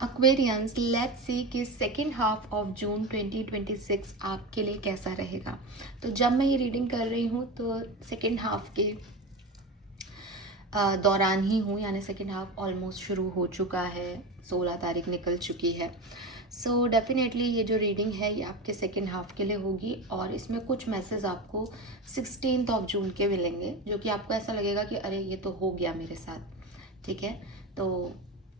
Aquarians, let's see कि second half of June 2026 आपके लिए कैसा रहेगा। तो जब मैं ये रीडिंग कर रही हूँ तो सेकेंड हाफ के दौरान ही हूँ, यानी सेकेंड हाफ ऑलमोस्ट शुरू हो चुका है, 16 तारीख निकल चुकी है। सो डेफिनेटली ये जो रीडिंग है ये आपके सेकेंड हाफ के लिए होगी और इसमें कुछ मैसेज आपको 16 ऑफ जून के मिलेंगे, जो कि आपको ऐसा लगेगा कि अरे ये तो हो गया मेरे साथ। ठीक है, तो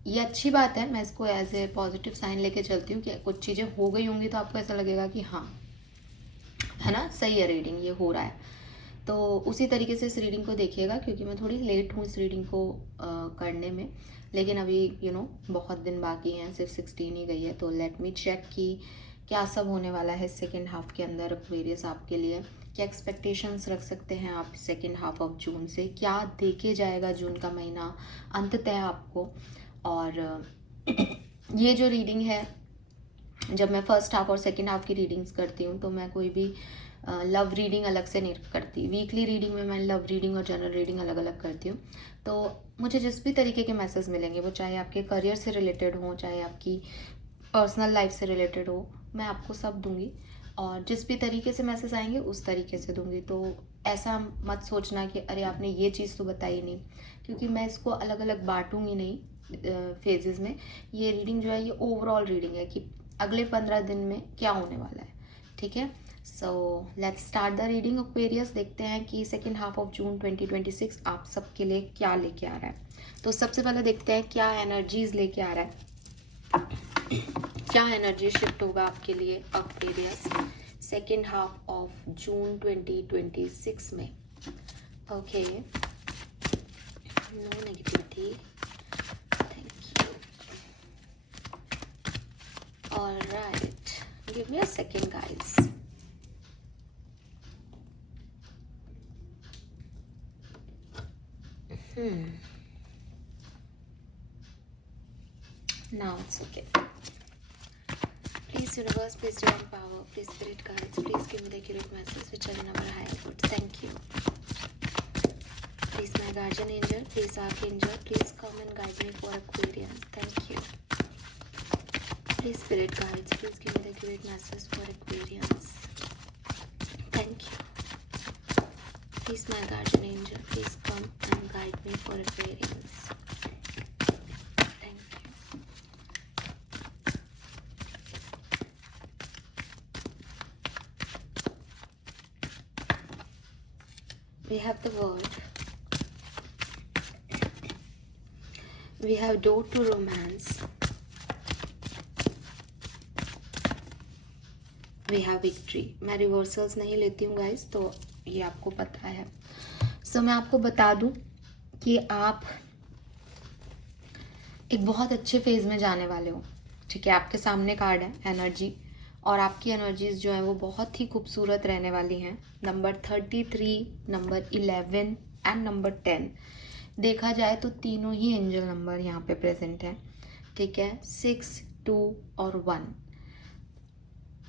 ये अच्छी बात है, मैं इसको एज ए पॉजिटिव साइन लेके चलती हूँ कि कुछ चीज़ें हो गई होंगी तो आपको ऐसा लगेगा कि हाँ, है ना, सही है, रीडिंग ये हो रहा है। तो उसी तरीके से इस रीडिंग को देखिएगा, क्योंकि मैं थोड़ी लेट हूँ इस रीडिंग को करने में, लेकिन अभी बहुत दिन बाकी हैं, सिर्फ 16 ही गई है। तो लेट मी चेक कि क्या सब होने वाला है सेकेंड हाफ के अंदर एक्वेरियस आपके लिए। क्या एक्सपेक्टेशंस रख सकते हैं आप सेकेंड हाफ ऑफ जून से, क्या देके जाएगा जून का महीना अंततः आपको। और ये जो रीडिंग है, जब मैं फर्स्ट हाफ और सेकेंड हाफ की रीडिंग्स करती हूँ तो मैं कोई भी लव रीडिंग अलग से नहीं करती। वीकली रीडिंग में मैं लव रीडिंग और जनरल रीडिंग अलग अलग करती हूँ। तो मुझे जिस भी तरीके के मैसेज मिलेंगे, वो चाहे आपके करियर से रिलेटेड हो, चाहे आपकी पर्सनल लाइफ से रिलेटेड हो, मैं आपको सब दूंगी और जिस भी तरीके से मैसेज आएंगे उस तरीके से दूंगी। तो ऐसा मत सोचना कि अरे आपने ये चीज़ तो बताई नहीं, क्योंकि मैं इसको अलग अलग बांटूंगी नहीं फेजेस में। ये रीडिंग जो है ये ओवरऑल रीडिंग है कि अगले 15 दिन में क्या होने वाला है। ठीक है, so let's start the reading Aquarius. देखते हैं कि सेकेंड हाफ ऑफ जून 2026 आप सबके लिए क्या लेके आ रहा है। तो सबसे पहले देखते हैं क्या एनर्जीज लेके आ रहा है, क्या एनर्जी शिफ्ट होगा आपके लिए Aquarius second half of June 2026 में। Okay, no negativity, thank you. Alright, give me a second guys. Now it's okay. Please universe, please divine power, please spirit guides, please give me the accurate message which are in our higher goods. Thank you. Please my guardian angel, please archangel, please come and guide me for Aquarius. Thank you. Please spirit guides, please give me the accurate message for Aquarius. Thank you. Please my guardian angel, please come and guide me for Aquarius. Thank you. We have the word. We have door to romance. We have victory. मैं reversals नहीं लेती हूँ guys, तो ये आपको पता है। सो मैं आपको बता दूं कि आप एक बहुत अच्छे फेज में जाने वाले हो। ठीक है, आपके सामने कार्ड है एनर्जी, और आपकी एनर्जीज जो है वो बहुत ही खूबसूरत रहने वाली हैं। नंबर 33, नंबर 11 एंड नंबर 10 देखा जाए तो तीनों ही एंजल नंबर यहाँ पे प्रेजेंट हैं। ठीक है, 6, 2 और 1।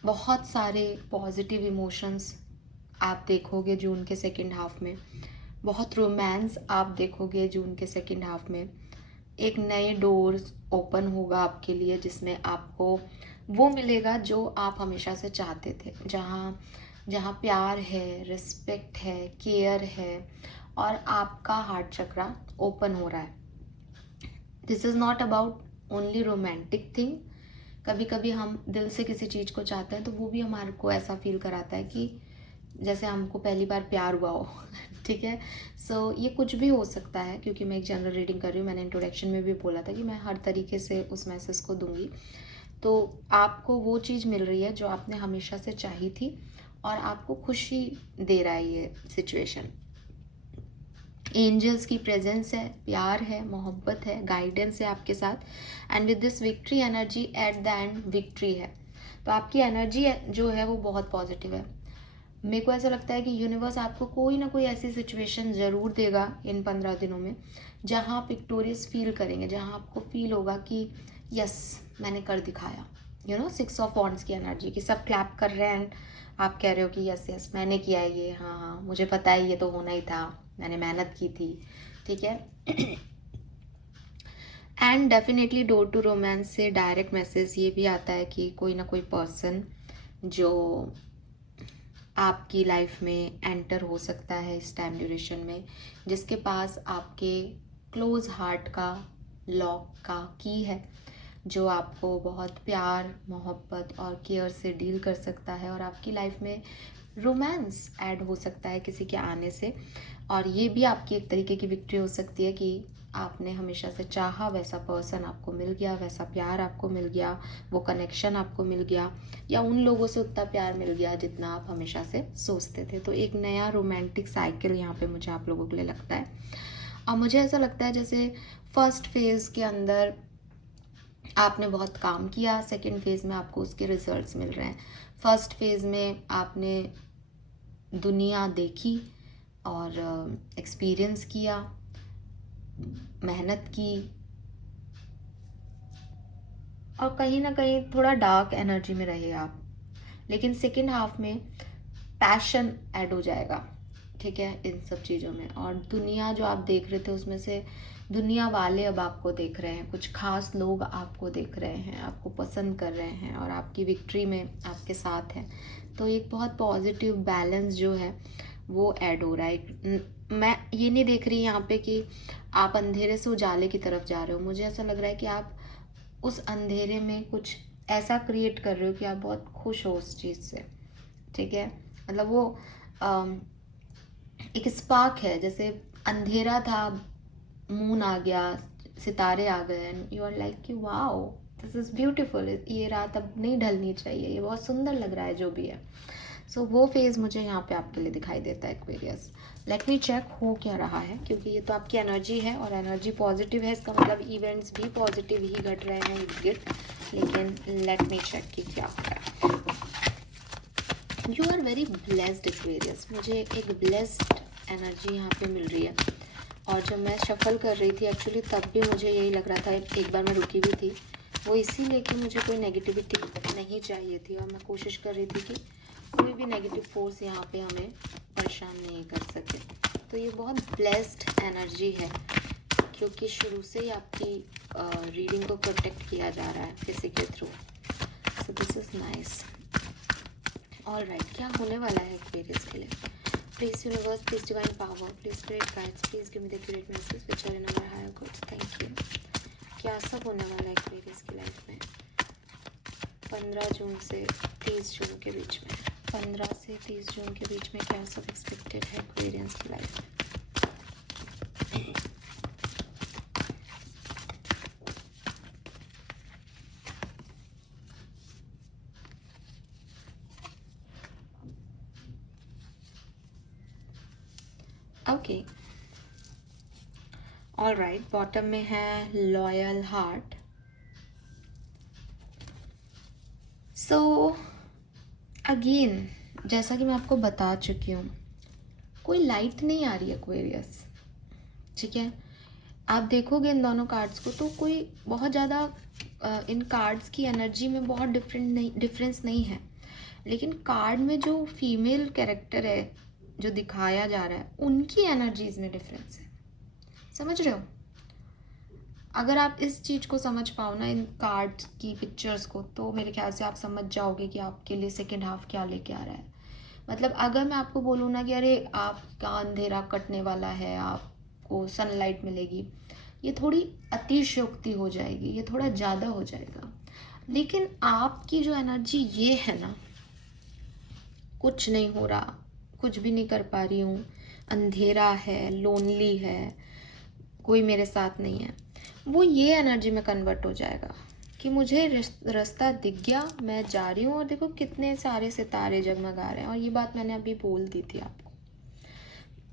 बहुत सारे पॉजिटिव इमोशंस आप देखोगे जून के सेकेंड हाफ में। बहुत रोमांस आप देखोगे जून के सेकेंड हाफ में। एक नए डोर्स ओपन होगा आपके लिए, जिसमें आपको वो मिलेगा जो आप हमेशा से चाहते थे, जहाँ जहाँ प्यार है, रिस्पेक्ट है, केयर है, और आपका हार्ट चक्रा ओपन हो रहा है। This is not about only romantic thing. कभी कभी हम दिल से किसी चीज़ को चाहते हैं तो वो भी हमारे को ऐसा फील कराता है कि जैसे हमको पहली बार प्यार हुआ हो। ठीक है, सो ये कुछ भी हो सकता है, क्योंकि मैं एक जनरल रीडिंग कर रही हूँ। मैंने इंट्रोडक्शन में भी बोला था कि मैं हर तरीके से उस मैसेज को दूंगी। तो आपको वो चीज़ मिल रही है जो आपने हमेशा से चाही थी, और आपको खुशी दे रहा है ये सिचुएशन। एंजल्स की प्रेजेंस है, प्यार है, मोहब्बत है, गाइडेंस है आपके साथ, and with this victory energy at the end victory है। तो आपकी एनर्जी जो है वो बहुत पॉजिटिव है। मेरे को ऐसा लगता है कि यूनिवर्स आपको कोई ना कोई ऐसी सिचुएशन ज़रूर देगा इन 15 दिनों में, जहाँ आप विक्टोरियस फील करेंगे, जहाँ आपको फील होगा कि यस मैंने कर दिखाया। 6 ऑफ वॉन्ड्स की एनर्जी की सब क्लैप कर रहे हैं एंड आप कह रहे हो कि यस यस मैंने किया है ये, हाँ हाँ मुझे पता है ये तो होना ही था, मैंने मेहनत की थी। ठीक है, and definitely door to romance से डायरेक्ट मैसेज ये भी आता है कि कोई ना कोई पर्सन जो आपकी लाइफ में एंटर हो सकता है इस टाइम ड्यूरेशन में, जिसके पास आपके क्लोज हार्ट का लॉक का की है, जो आपको बहुत प्यार मोहब्बत और केयर से डील कर सकता है, और आपकी लाइफ में रोमांस ऐड हो सकता है किसी के आने से। और ये भी आपकी एक तरीके की विक्ट्री हो सकती है कि आपने हमेशा से चाहा वैसा पर्सन आपको मिल गया, वैसा प्यार आपको मिल गया, वो कनेक्शन आपको मिल गया, या उन लोगों से उतना प्यार मिल गया जितना आप हमेशा से सोचते थे। तो एक नया रोमांटिक साइकिल यहाँ पे मुझे आप लोगों के लिए लगता है। और मुझे ऐसा लगता है जैसे फर्स्ट फेज़ के अंदर आपने बहुत काम किया, सेकेंड फेज़ में आपको उसके रिजल्ट्स मिल रहे हैं। फर्स्ट फेज़ में आपने दुनिया देखी और एक्सपीरियंस किया, मेहनत की, और कहीं ना कहीं थोड़ा डार्क एनर्जी में रहे आप। लेकिन सेकेंड हाफ में पैशन ऐड हो जाएगा, ठीक है, इन सब चीज़ों में। और दुनिया जो आप देख रहे थे उसमें से दुनिया वाले अब आपको देख रहे हैं, कुछ खास लोग आपको देख रहे हैं, आपको पसंद कर रहे हैं और आपकी विक्ट्री में आपके साथ हैं। तो एक बहुत पॉजिटिव बैलेंस जो है वो ऐड हो रहा है। मैं ये नहीं देख रही यहाँ पे कि आप अंधेरे से उजाले की तरफ जा रहे हो। मुझे ऐसा लग रहा है कि आप उस अंधेरे में कुछ ऐसा क्रिएट कर रहे हो कि आप बहुत खुश हो उस चीज़ से, ठीक है। मतलब वो एक स्पार्क है, जैसे अंधेरा था, मून आ गया, सितारे आ गए, एंड यू आर लाइक कि वाओ दिस इज़ ब्यूटीफुल, ये रात अब नहीं ढलनी चाहिए, ये बहुत सुंदर लग रहा है जो भी है। सो वो फेज़ मुझे यहाँ पे आपके लिए दिखाई देता है एक्वेरियस। लेट मी चेक हो क्या रहा है, क्योंकि ये तो आपकी एनर्जी है और एनर्जी पॉजिटिव है, इसका मतलब इवेंट्स भी पॉजिटिव ही घट रहे हैं इर्द गिर्द। लेकिन लेट मी चेक कि क्या हो रहा है। You are very blessed Aquarius, मुझे एक ब्लेस्ड एनर्जी यहाँ पे मिल रही है। और जब मैं शफल कर रही थी एक्चुअली तब भी मुझे यही लग रहा था, एक बार मैं रुकी भी थी, वो इसीलिए कि मुझे कोई नेगेटिविटी नहीं चाहिए थी, और मैं कोशिश कर रही थी कि कोई भी नेगेटिव फोर्स यहाँ पे हमें परेशान नहीं कर सके। तो ये बहुत ब्लेस्ड एनर्जी है, क्योंकि शुरू से ही आपकी रीडिंग को प्रोटेक्ट किया जा रहा है किसी के through. So this is nice. Alright, क्या होने वाला है एक्वेरियस के लिए? Please universe, please divine power, please spirit guides, please give me the accurate message which are in our higher goods. Thank you. क्या सब होने वाला है एक्वेरियस की लाइफ में 15 जून से 30 जून के बीच में? 15 से 30 जून के बीच में क्या सब एक्सपेक्टेड है एक्वेरियस की लाइफ में? ओके, ऑलराइट, बॉटम में है लॉयल हार्ट। सो अगेन, जैसा कि मैं आपको बता चुकी हूँ, कोई लाइट नहीं आ रही एक्वेरियस, ठीक है। आप देखोगे इन दोनों कार्ड्स को तो कोई बहुत ज़्यादा इन कार्ड्स की एनर्जी में बहुत डिफरेंस नहीं है। लेकिन कार्ड में जो फीमेल कैरेक्टर है जो दिखाया जा रहा है, उनकी एनर्जीज में डिफरेंस है, समझ रहे हो? अगर आप इस चीज़ को समझ पाओ ना, इन कार्ड्स की पिक्चर्स को, तो मेरे ख्याल से आप समझ जाओगे कि आपके लिए सेकेंड हाफ क्या लेके आ रहा है। मतलब अगर मैं आपको बोलूँ ना कि अरे आपका अंधेरा कटने वाला है, आपको सनलाइट मिलेगी, ये थोड़ी अतिशयोक्ति हो जाएगी, ये थोड़ा ज़्यादा हो जाएगा। लेकिन आपकी जो एनर्जी ये है ना, कुछ नहीं हो रहा, कुछ भी नहीं कर पा रही हूँ, अंधेरा है, लोनली है, कोई मेरे साथ नहीं है, वो ये एनर्जी में कन्वर्ट हो जाएगा कि मुझे रास्ता दिख गया, मैं जा रही हूँ, और देखो कितने सारे सितारे जगमगा रहे हैं। और ये बात मैंने अभी बोल दी थी आपको।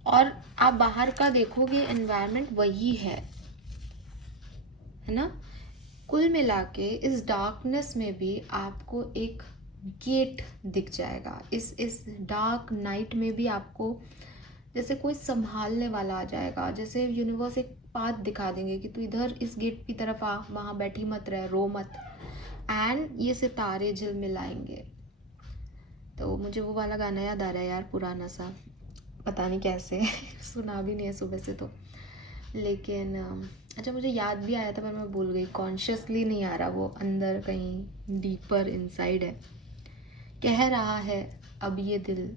और आप बाहर का देखोगे एनवायरनमेंट वही है ना। कुल मिला के इस डार्कनेस में भी आपको एक गेट दिख जाएगा। इस डार्क नाइट में भी आपको जैसे कोई संभालने वाला आ जाएगा, जैसे यूनिवर्स एक पाथ दिखा देंगे कि तू इधर इस गेट की तरफ आ, वहाँ बैठी मत रह, रो मत, एंड ये सितारे झिलमिलाएंगे। तो मुझे वो वाला गाना याद आ रहा है यार, पुराना सा, पता नहीं कैसे सुना भी नहीं है सुबह से तो, लेकिन अच्छा मुझे याद भी आया था पर मैं भूल गई, कॉन्शियसली नहीं आ रहा, वो अंदर कहीं डीपर इनसाइड है। कह रहा है अब ये दिल,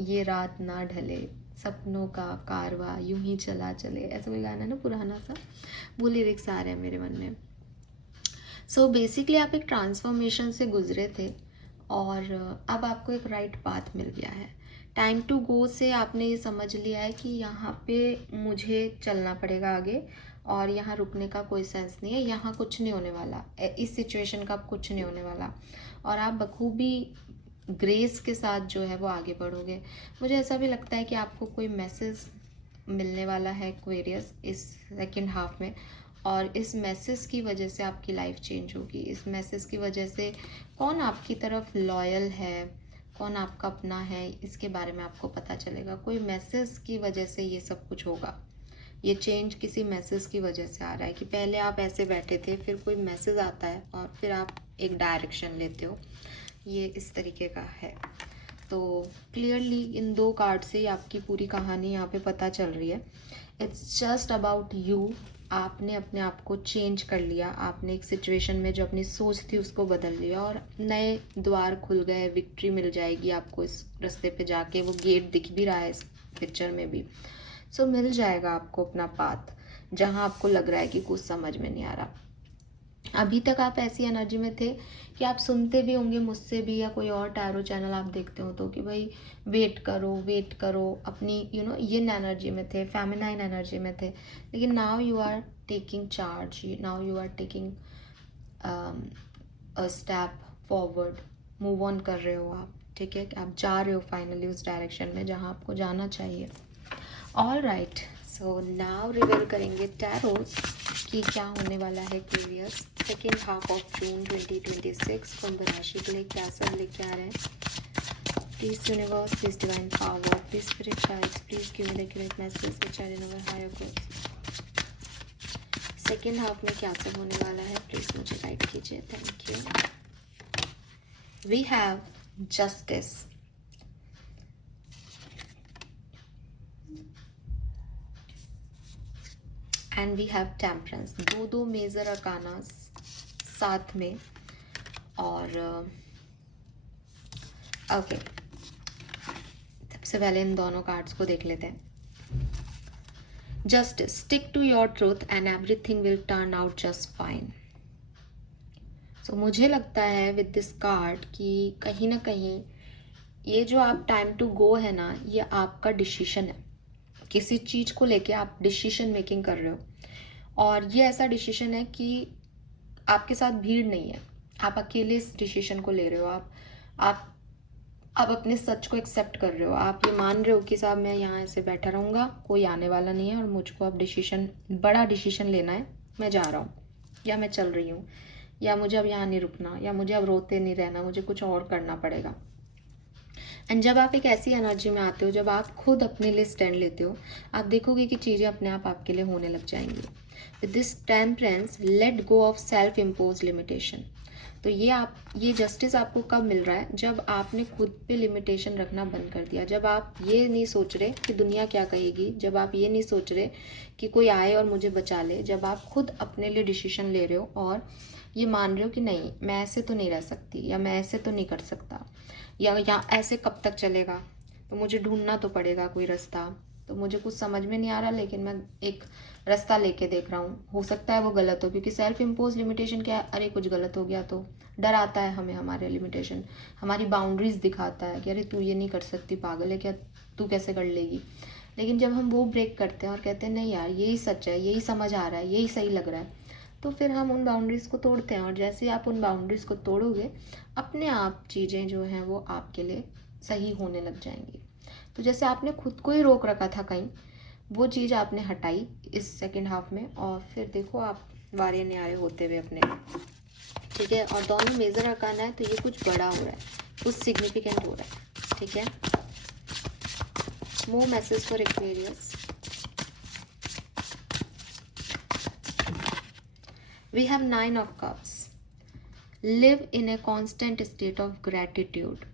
ये रात ना ढले, सपनों का कारवा यूं ही चला चले, ऐसा कोई गाना ना पुराना सा, वो लिरिक्स आ रहे हैं मेरे मन में। सो बेसिकली आप एक ट्रांसफॉर्मेशन से गुजरे थे और अब आपको एक राइट पाथ मिल गया है। टाइम टू गो से आपने ये समझ लिया है कि यहाँ पे मुझे चलना पड़ेगा आगे और यहाँ रुकने का कोई सेंस नहीं है, यहाँ कुछ नहीं होने वाला, इस सिचुएशन का अब कुछ नहीं होने वाला और आप बखूबी ग्रेस के साथ जो है वो आगे बढ़ोगे। मुझे ऐसा भी लगता है कि आपको कोई मैसेज मिलने वाला है एक्वेरियस इस सेकेंड हाफ में और इस मैसेज की वजह से आपकी लाइफ चेंज होगी। इस मैसेज की वजह से कौन आपकी तरफ लॉयल है, कौन आपका अपना है, इसके बारे में आपको पता चलेगा। कोई मैसेज की वजह से ये सब कुछ होगा, ये चेंज किसी मैसेज की वजह से आ रहा है कि पहले आप ऐसे बैठे थे, फिर कोई मैसेज आता है और फिर आप एक डायरेक्शन लेते हो, ये इस तरीके का है। तो क्लियरली इन 2 कार्ड से आपकी पूरी कहानी यहाँ पे पता चल रही है। It's just about you. आपने अपने आप को चेंज कर लिया, आपने एक सिचुएशन में जो अपनी सोच थी उसको बदल लिया और नए द्वार खुल गए, विक्ट्री मिल जाएगी आपको इस रास्ते पे जाके। वो गेट दिख भी रहा है इस पिक्चर में भी। सो मिल जाएगा आपको अपना पाथ जहाँ आपको लग रहा है कि कुछ समझ में नहीं आ रहा। अभी तक आप ऐसी एनर्जी में थे कि आप सुनते भी होंगे मुझसे भी या कोई और टैरो चैनल आप देखते हो तो कि भाई वेट करो अपनी यिन एनर्जी में थे, फेमिनाइन एनर्जी में थे। लेकिन now you are taking charge, now you are taking a step forward, move on कर रहे हो आप, ठीक है। आप जा रहे हो फाइनली उस डायरेक्शन में जहाँ आपको जाना चाहिए। All right, so now reveal करेंगे टैरोस कि क्या होने वाला है Aquarius second half of June 2026 कुंभ राशि के लिए क्या सब लेके आ रहे हैं। Please universe, please divine power, please spirit guides, please give me the accurate message which are in our higher groups. Second half में क्या सब होने वाला है, प्लीज मुझे गाइड कीजिए, thank you. We have justice, and we have temperance. दो major arcana साथ में और ओके सबसे पहले इन दोनों कार्ड्स को देख लेते हैं। Justice, stick to your truth and everything will turn out just fine. So मुझे लगता है विद दिस कार्ड कि कहीं ना कहीं ये जो आप टाइम टू गो है ना, ये आपका डिसीजन है। किसी चीज को लेके आप डिसीजन मेकिंग कर रहे हो और ये ऐसा डिसीजन है कि आपके साथ भीड़ नहीं है, आप अकेले इस डिसीजन को ले रहे हो। आप अपने सच को एक्सेप्ट कर रहे हो, आप ये मान रहे हो कि साहब मैं यहाँ ऐसे बैठा रहूँगा, कोई आने वाला नहीं है और मुझको अब डिसीजन, बड़ा डिसीजन लेना है, मैं जा रहा हूँ या मैं चल रही हूँ या मुझे अब यहाँ नहीं रुकना या मुझे अब रोते नहीं रहना, मुझे कुछ और करना पड़ेगा। एंड जब आप एक ऐसी एनर्जी में आते हो, जब आप खुद अपने लिए स्टैंड लेते हो, आप देखोगे कि चीज़ें अपने आप आपके लिए होने लग जाएंगी। With this temperance, let go of self impose limitation. तो ये जस्टिस आपको कब मिल रहा है, जब आपने खुद पे लिमिटेशन रखना बंद कर दिया, जब आप ये नहीं सोच रहे कि दुनिया क्या कहेगी, जब आप ये नहीं सोच रहे कि कोई आए और मुझे बचा ले, जब आप खुद अपने लिए डिसीजन ले रहे हो और ये मान रहे हो कि नहीं मैं ऐसे तो नहीं रह सकती या मैं ऐसे तो नहीं कर सकता या ऐसे कब तक चलेगा, तो मुझे ढूंढना तो पड़ेगा कोई रास्ता। तो मुझे कुछ समझ में नहीं आ रहा लेकिन मैं एक रास्ता लेके देख रहा हूँ, हो सकता है वो गलत हो, क्योंकि सेल्फ इम्पोज लिमिटेशन क्या है, अरे कुछ गलत हो गया तो डर आता है हमें, हमारे लिमिटेशन हमारी बाउंड्रीज दिखाता है कि अरे तू ये नहीं कर सकती, पागल है क्या, तू कैसे कर लेगी। लेकिन जब हम वो ब्रेक करते हैं और कहते हैं नहीं यार यही सच है, यही समझ आ रहा है, यही सही लग रहा है, तो फिर हम उन बाउंड्रीज़ को तोड़ते हैं और जैसे ही आप उन बाउंड्रीज़ को तोड़ोगे, अपने आप चीज़ें जो हैं वो आपके लिए सही होने लग जाएंगी। तो जैसे आपने खुद को ही रोक रखा था कहीं, वो चीज़ आपने हटाई इस सेकेंड हाफ में और फिर देखो आप वारे न्यारे होते हुए अपने, ठीक है। और दोनों मेजर अरकाना है तो ये कुछ बड़ा हो रहा है, कुछ सिग्निफिकेंट हो रहा है, ठीक है। मोर message for Aquarius. We have 9 of Cups. Live in a constant state of gratitude.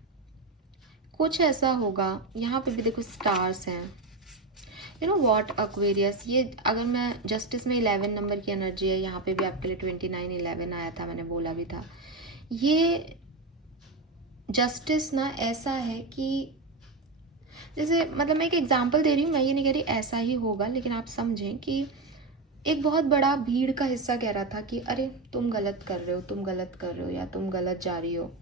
कुछ ऐसा होगा, यहाँ पे भी देखो स्टार्स हैं, यू नो व्हाट एक्वेरियस, ये अगर मैं जस्टिस में 11 नंबर की एनर्जी है, यहाँ पे भी आपके लिए 29-11 आया था, मैंने बोला भी था। ये जस्टिस ना ऐसा है कि जैसे मतलब मैं एक एग्जांपल दे रही हूँ, मैं ये नहीं कह रही ऐसा ही होगा, लेकिन आप समझें कि एक बहुत बड़ा भीड़ का हिस्सा कह रहा था कि अरे तुम गलत कर रहे हो, तुम गलत कर रहे हो, या तुम गलत जा रही हो,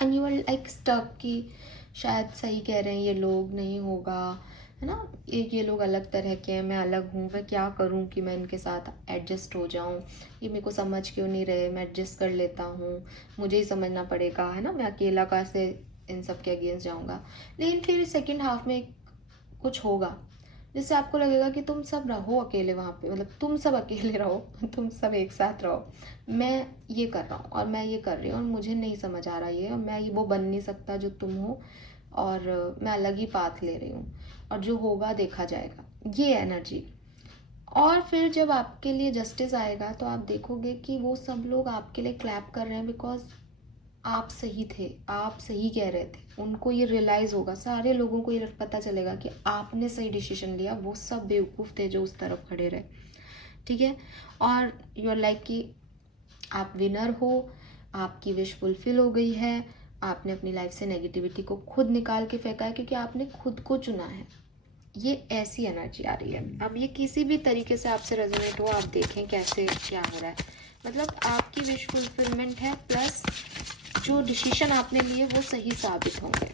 and you are like stuck कि शायद सही कह रहे हैं ये लोग, नहीं होगा, है ना, एक ये लोग अलग तरह के हैं, मैं अलग हूँ, मैं क्या करूँ कि मैं इनके साथ एडजस्ट हो जाऊँ, ये मेरे को समझ क्यों नहीं रहे, मैं एडजस्ट कर लेता हूँ, मुझे ही समझना पड़ेगा, है ना, मैं अकेला कैसे इन सब के अगेंस्ट जाऊँगा। लेकिन फिर सेकेंड हाफ में कुछ होगा जिससे आपको लगेगा कि तुम सब रहो अकेले वहाँ पे, मतलब तुम सब अकेले रहो, तुम सब एक साथ रहो, मैं ये कर रहा हूँ और मैं ये कर रही हूँ और मुझे नहीं समझ आ रहा ये, और मैं वो बन नहीं सकता जो तुम हो, और मैं अलग ही पाथ ले रही हूँ, और जो होगा देखा जाएगा, ये एनर्जी। और फिर जब आपके लिए जस्टिस आएगा तो आप देखोगे कि वो सब लोग आपके लिए क्लैप कर रहे हैं बिकॉज आप सही थे, आप सही कह रहे थे, उनको ये रियलाइज़ होगा, सारे लोगों को ये पता चलेगा कि आपने सही डिसीजन लिया, वो सब बेवकूफ़ थे जो उस तरफ खड़े रहे, ठीक है। और यू आर लाइक कि आप विनर हो, आपकी विश फुलफिल हो गई है, आपने अपनी लाइफ से नेगेटिविटी को खुद निकाल के फेंका है क्योंकि आपने खुद को चुना है। ये ऐसी एनर्जी आ रही है। अब ये किसी भी तरीके से आपसे रेजोनेट हो, आप देखें कैसे क्या हो रहा है, मतलब आपकी विश फुलफिलमेंट है, प्लस जो डिसीजन आपने लिए वो सही साबित होंगे।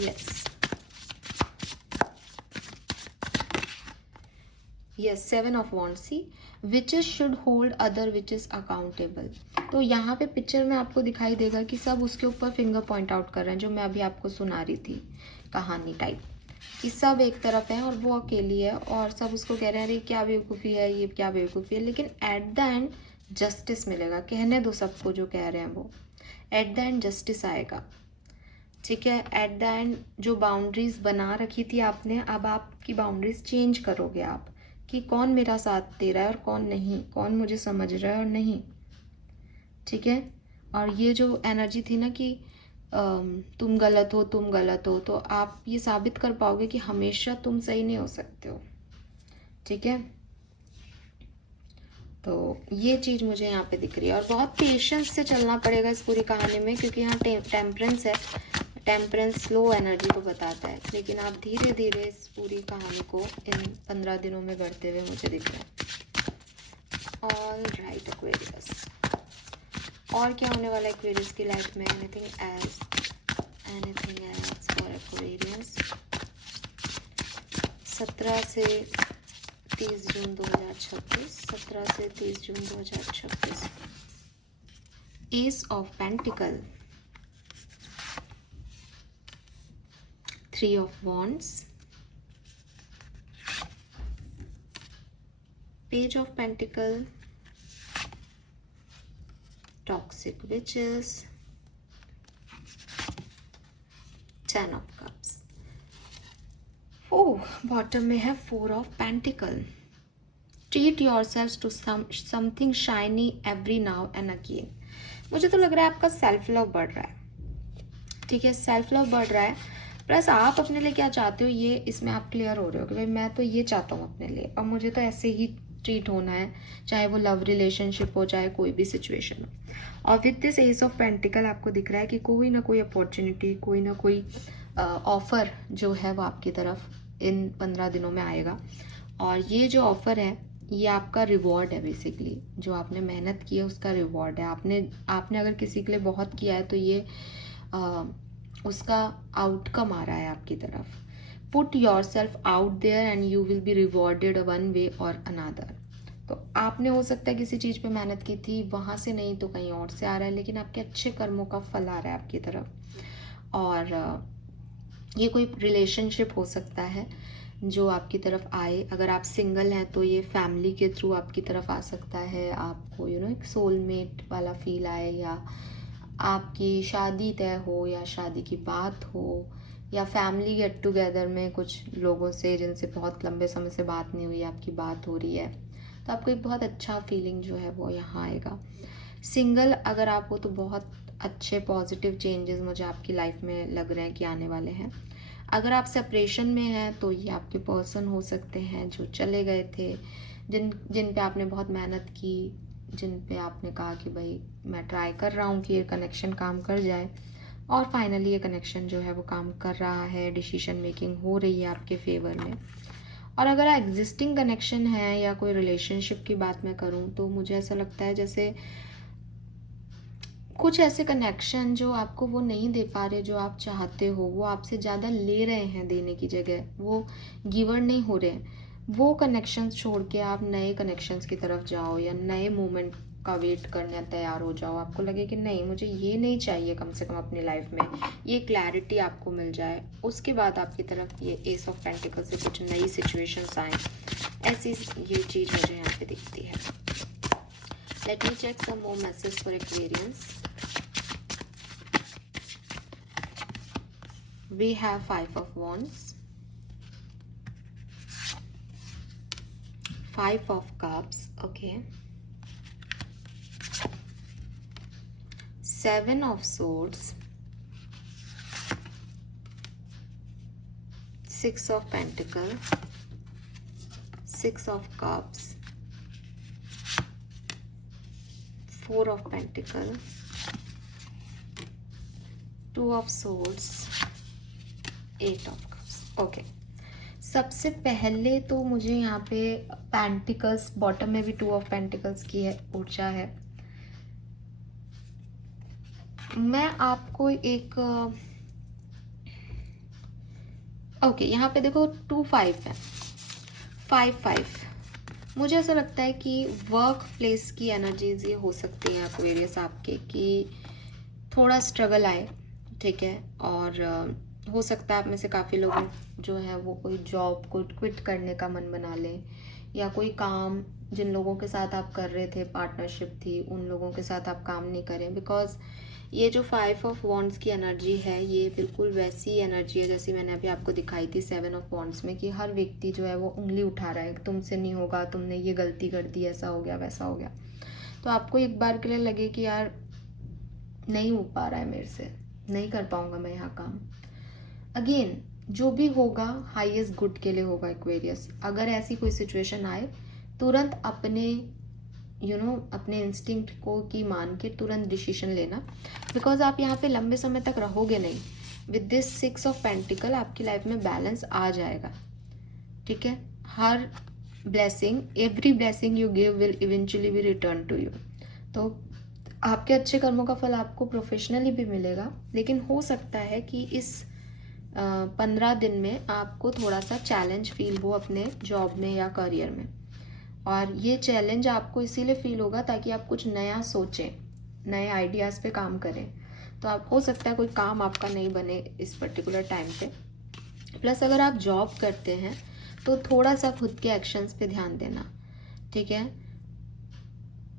Yes yes, 7 of wands, see witches should hold other witches accountable. तो यहाँ पे पिक्चर में आपको दिखाई देगा कि सब उसके ऊपर फिंगर पॉइंट आउट कर रहे हैं, जो मैं अभी आपको सुना रही थी कहानी टाइप, कि सब एक तरफ है और वो अकेली है, और सब उसको कह रहे हैं अरे क्या बेवकूफ़ी है, ये क्या बेवकूफ़ी है, लेकिन एट द एंड जस्टिस मिलेगा। कहने दो सबको जो कह रहे हैं वो, एट द एंड जस्टिस आएगा, ठीक है। एट द एंड जो बाउंड्रीज बना रखी थी आपने, अब आपकी बाउंड्रीज चेंज करोगे आप, कि कौन मेरा साथ दे रहा है और कौन नहीं, कौन मुझे समझ रहा है और नहीं, ठीक है। और ये जो एनर्जी थी ना कि तुम गलत हो, तुम गलत हो, तो आप ये साबित कर पाओगे कि हमेशा तुम सही नहीं हो सकते हो, ठीक है। तो ये चीज़ मुझे यहाँ पे दिख रही है, और बहुत पेशेंस से चलना पड़ेगा इस पूरी कहानी में, क्योंकि यहाँ टेम्परेंस है, टेम्परेंस स्लो एनर्जी को बताता है, लेकिन आप धीरे धीरे इस पूरी कहानी को इन 15 दिनों में बढ़ते हुए मुझे दिख रहा है। ऑल राइट एक्वेरियस, और क्या होने वाला है एक्वेरियस की लाइफ में? Anything else for Aquarius? 17 से 30 जून 2026, 17 से 30 जून 2026, ace of pentacle, 3 of wands, page of pentacle, toxic witches, 10 of cups. Oh, bottom में है 4 of pentacle. Treat yourself to something shiny every now and again. मुझे तो लग रहा है आपका सेल्फ लव बढ़ रहा है, ठीक है, सेल्फ लव बढ़ रहा है, प्लस आप अपने लिए क्या चाहते हो ये इसमें आप क्लियर हो रहे हो कि भाई मैं तो ये चाहता हूँ अपने लिए, और मुझे तो ऐसे ही ट्रीट होना है, चाहे वो लव रिलेशनशिप हो, चाहे कोई भी सिचुएशन हो। और with this S of pentacle आपको दिख रहा है कि कोई ना कोई अपॉर्चुनिटी, कोई ना कोई ऑफर जो है वो आपकी तरफ इन 15 दिनों में आएगा, और ये जो ऑफर है ये आपका रिवॉर्ड है, बेसिकली जो आपने मेहनत की है उसका रिवॉर्ड है। आपने अगर किसी के लिए बहुत किया है तो ये उसका आउटकम आ रहा है आपकी तरफ। Put yourself out there and you will be rewarded one way और अनदर। तो आपने हो सकता है किसी चीज़ पे मेहनत की थी, वहाँ से नहीं तो कहीं और से आ रहा है, लेकिन आपके अच्छे कर्मों का फल आ रहा है आपकी तरफ। और ये कोई रिलेशनशिप हो सकता है जो आपकी तरफ आए। अगर आप सिंगल हैं तो ये फैमिली के थ्रू आपकी तरफ आ सकता है, आपको एक सोलमेट वाला फील आए, या आपकी शादी तय हो, या शादी की बात हो, या फैमिली गेट टुगेदर में कुछ लोगों से जिनसे बहुत लंबे समय से बात नहीं हुई आपकी बात हो रही है, तो आपको एक बहुत अच्छा फीलिंग जो है वो यहाँ आएगा। सिंगल अगर आप हो तो बहुत अच्छे पॉजिटिव चेंजेस मुझे आपकी लाइफ में लग रहे हैं कि आने वाले हैं। अगर आप सेपरेशन में हैं तो ये आपके पर्सन हो सकते हैं जो चले गए थे, जिन पे आपने बहुत मेहनत की, जिन पे आपने कहा कि भाई मैं ट्राई कर रहा हूँ कि ये कनेक्शन काम कर जाए, और फाइनली ये कनेक्शन जो है वो काम कर रहा है, डिसीजन मेकिंग हो रही है आपके फेवर में। और अगर एग्जिस्टिंग कनेक्शन है या कोई रिलेशनशिप की बात मैं करूँ तो मुझे ऐसा लगता है जैसे कुछ ऐसे कनेक्शन जो आपको वो नहीं दे पा रहे जो आप चाहते हो, वो आपसे ज़्यादा ले रहे हैं देने की जगह, वो गिवर नहीं हो रहे हैं, वो कनेक्शंस छोड़ के आप नए कनेक्शंस की तरफ जाओ या नए मोमेंट का वेट करने तैयार हो जाओ। आपको लगे कि नहीं, मुझे ये नहीं चाहिए कम से कम अपनी लाइफ में, ये क्लैरिटी आपको मिल जाए, उसके बाद आपकी तरफ ये एस ऑफ पेंटिकल से कुछ नई सिचुएशंस आए, ऐसी ये चीज़ मुझे यहाँ पे दिखती है। Let me check some more message for Aquarians. We have 5 of Wands, 5 of Cups, okay, 7 of Swords, 6 of Pentacles, 6 of Cups, 4 of Pentacles, 2 of Swords, 8 of Cups, okay. सबसे पहले तो मुझे यहाँ पे पेंटिकल्स, बॉटम में भी 2 ऑफ पेंटिकल्स की है ऊर्जा है। मैं आपको एक ओके, यहाँ पे देखो 2 5 है, 5 5। मुझे ऐसा लगता है कि वर्क प्लेस की एनर्जीज ये हो सकती हैं एक्वेरियस आपके, कि थोड़ा स्ट्रगल आए, ठीक है, और हो सकता है आप में से काफ़ी लोग जो हैं वो कोई जॉब को क्विट करने का मन बना लें, या कोई काम जिन लोगों के साथ आप कर रहे थे, पार्टनरशिप थी, उन लोगों के साथ आप काम नहीं करें। बिकॉज ये जो 5 ऑफ वॉन्ड्स की एनर्जी है ये बिल्कुल वैसी एनर्जी है जैसी मैंने अभी आपको दिखाई थी 7 ऑफ वॉन्ड्स में, कि हर व्यक्ति जो है वो उंगली उठा रहा है, तुमसे नहीं होगा, तुमने ये गलती कर दी, ऐसा हो गया, वैसा हो गया। तो आपको एक बार के लिए लगे कि यार नहीं हो पा रहा है मेरे से, नहीं कर पाऊंगा मैं यहाँ काम। अगेन जो भी होगा हाईएस्ट गुड के लिए होगा एक्वेरियस। अगर ऐसी कोई सिचुएशन आए तुरंत अपने अपने इंस्टिंक्ट को की मान के तुरंत डिसीजन लेना, बिकॉज आप यहाँ पे लंबे समय तक रहोगे नहीं। विद दिस 6 ऑफ पेंटिकल आपकी लाइफ में बैलेंस आ जाएगा, ठीक है। हर blessing, every blessing you give will eventually be return to you. तो आपके अच्छे कर्मों का फल आपको प्रोफेशनली भी मिलेगा, लेकिन हो सकता है कि इस 15 दिन में आपको थोड़ा सा चैलेंज फील हो अपने जॉब में या करियर में, और ये चैलेंज आपको इसीलिए फील होगा ताकि आप कुछ नया सोचें, नए आइडियाज़ पे काम करें। तो आप हो सकता है कोई काम आपका नहीं बने इस पर्टिकुलर टाइम पे। प्लस अगर आप जॉब करते हैं तो थोड़ा सा खुद के एक्शंस पे ध्यान देना, ठीक है।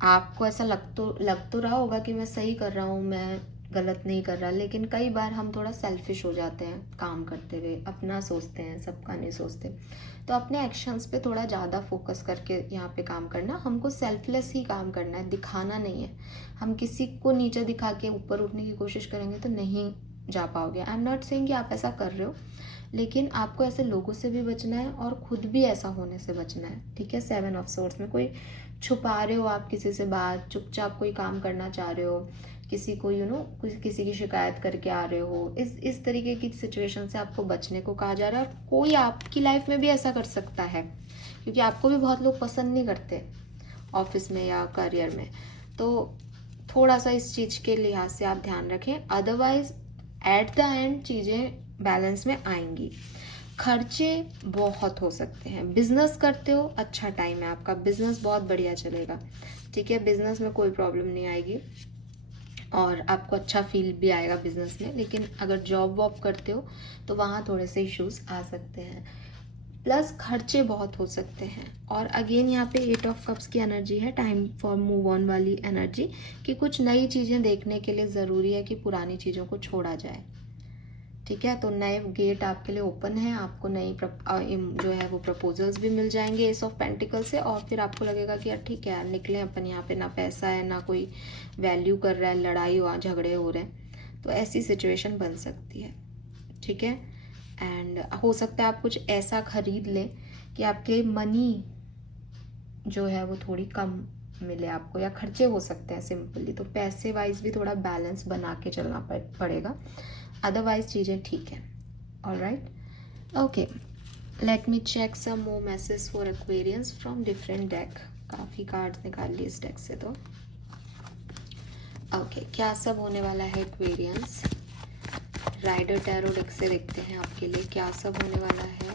आपको ऐसा लग तो रहा होगा कि मैं सही कर रहा हूँ, मैं गलत नहीं कर रहा, लेकिन कई बार हम थोड़ा सेल्फिश हो जाते हैं काम करते हुए, अपना सोचते हैं, सबका नहीं सोचते। तो अपने एक्शंस पे थोड़ा ज़्यादा फोकस करके यहाँ पे काम करना। हमको सेल्फलेस ही काम करना है, दिखाना नहीं है। हम किसी को नीचे दिखा के ऊपर उठने की कोशिश करेंगे तो नहीं जा पाओगे। आई एम नॉट सेइंग कि आप ऐसा कर रहे हो, लेकिन आपको ऐसे लोगों से भी बचना है और खुद भी ऐसा होने से बचना है, ठीक है। 7 ऑफ सोर्स में कोई छुपा रहे हो आप किसी से बात, चुपचाप कोई काम करना चाह रहे हो, किसी को किसी की शिकायत करके आ रहे हो, इस तरीके की सिचुएशन से आपको बचने को कहा जा रहा है। और कोई आपकी लाइफ में भी ऐसा कर सकता है, क्योंकि आपको भी बहुत लोग पसंद नहीं करते ऑफिस में या करियर में। तो थोड़ा सा इस चीज़ के लिहाज से आप ध्यान रखें, अदरवाइज एट द एंड चीज़ें बैलेंस में आएंगी। खर्चे बहुत हो सकते हैं। बिजनेस करते हो, अच्छा टाइम है आपका, बिजनेस बहुत बढ़िया चलेगा, ठीक है। बिजनेस में कोई प्रॉब्लम नहीं आएगी और आपको अच्छा फील भी आएगा बिजनेस में। लेकिन अगर जॉब वॉब करते हो तो वहाँ थोड़े से इश्यूज आ सकते हैं, प्लस खर्चे बहुत हो सकते हैं। और अगेन यहाँ पे 8 ऑफ कप्स की एनर्जी है, टाइम फॉर मूव ऑन वाली एनर्जी, कि कुछ नई चीज़ें देखने के लिए ज़रूरी है कि पुरानी चीज़ों को छोड़ा जाए, ठीक है। तो नए गेट आपके लिए ओपन है, आपको नई जो है वो प्रपोजल्स भी मिल जाएंगे एस ऑफ पेंटिकल से, और फिर आपको लगेगा कि यार ठीक है यार, निकले अपन यहाँ पे, ना पैसा है ना कोई वैल्यू कर रहा है, लड़ाई झगड़े हो रहे हैं। तो ऐसी सिचुएशन बन सकती है, ठीक है। एंड हो सकता है आप कुछ ऐसा खरीद लें कि आपके मनी जो है वो थोड़ी कम मिले आपको, या खर्चे हो सकते हैं सिंपली, तो पैसे वाइज भी थोड़ा बैलेंस बना के चलना पड़ेगा, अदरवाइज चीज़ें ठीक है। Alright, okay, let me check some more message for Aquarians from different deck. काफ़ी कार्ड्स निकाल लिए इस डेक से। तो ओके, क्या सब होने वाला है एक्वेरियंस? राइडर टैरो डेक से देखते हैं आपके लिए क्या सब होने वाला है